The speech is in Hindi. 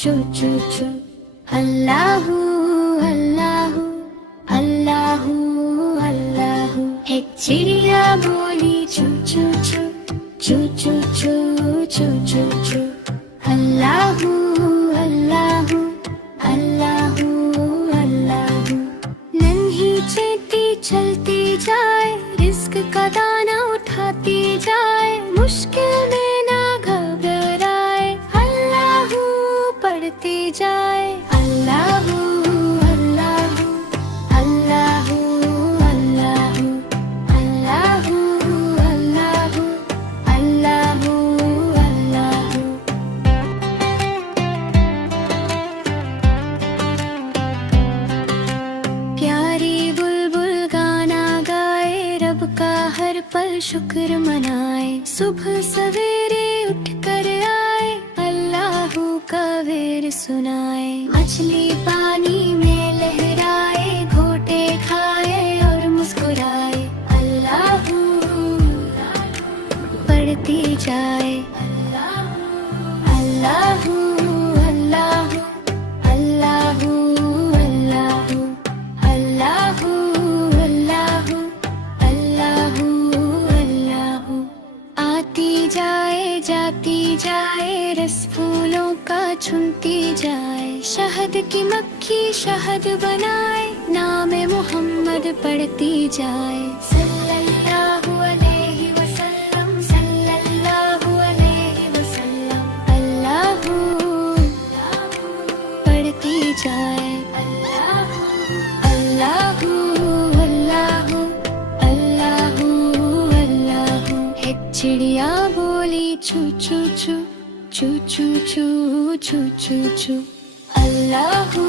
चू चू चू। अल्लाहू अल्लाहू अल्लाहू अल्लाहू। एक चिड़िया बोली चू चू चू चू चू चू चू चू चू। अल्लाहू अल्लाहू अल्लाहू अल्लाहू। नन्ही चींटी चलती जाए, रिस्क का दाना उठाती जाए, मुश्किल में ना घबराए, अल्लाहू पढ़ती जाए। अल्लाहू अल्लाहू अल्लाहू अल्लाहू अल्लाहू अल्लाहू अल्लाहू अल्लाहू। प्यारी बुलबुल गाना गाए, रब का हर पल शुक्र मनाए, सुबह सवेरे उठ कर आए, अल्लाहू का वेर सुनाए। मछली पानी में लहराए, घोटे खाए और मुस्कुराए, अल्लाहू पढ़ती जाए। अल्लाहू अल्लाहू अल्लाहू अल्लाहू अल्लाहू अल्लाहू अल्लाहू अल्लाहू। आती जाए जाती जाए, रस फूलों का चुनती जाए, शहद की मक्खी शहद बनाए, नाम मोहम्मद पढ़ती जाए। सल्लल्लाहु अलैहि वसल्लम सल्लल्लाहु अलैहि वसल्लम। अल्लाहू पढ़ती जाए। अल्लाहू अल्लाहू अल्लाहू अल्लाहू अल्लाहू। एक चिड़िया बोली चू चू चू चू चू चू चू चू चू। अल्लाहू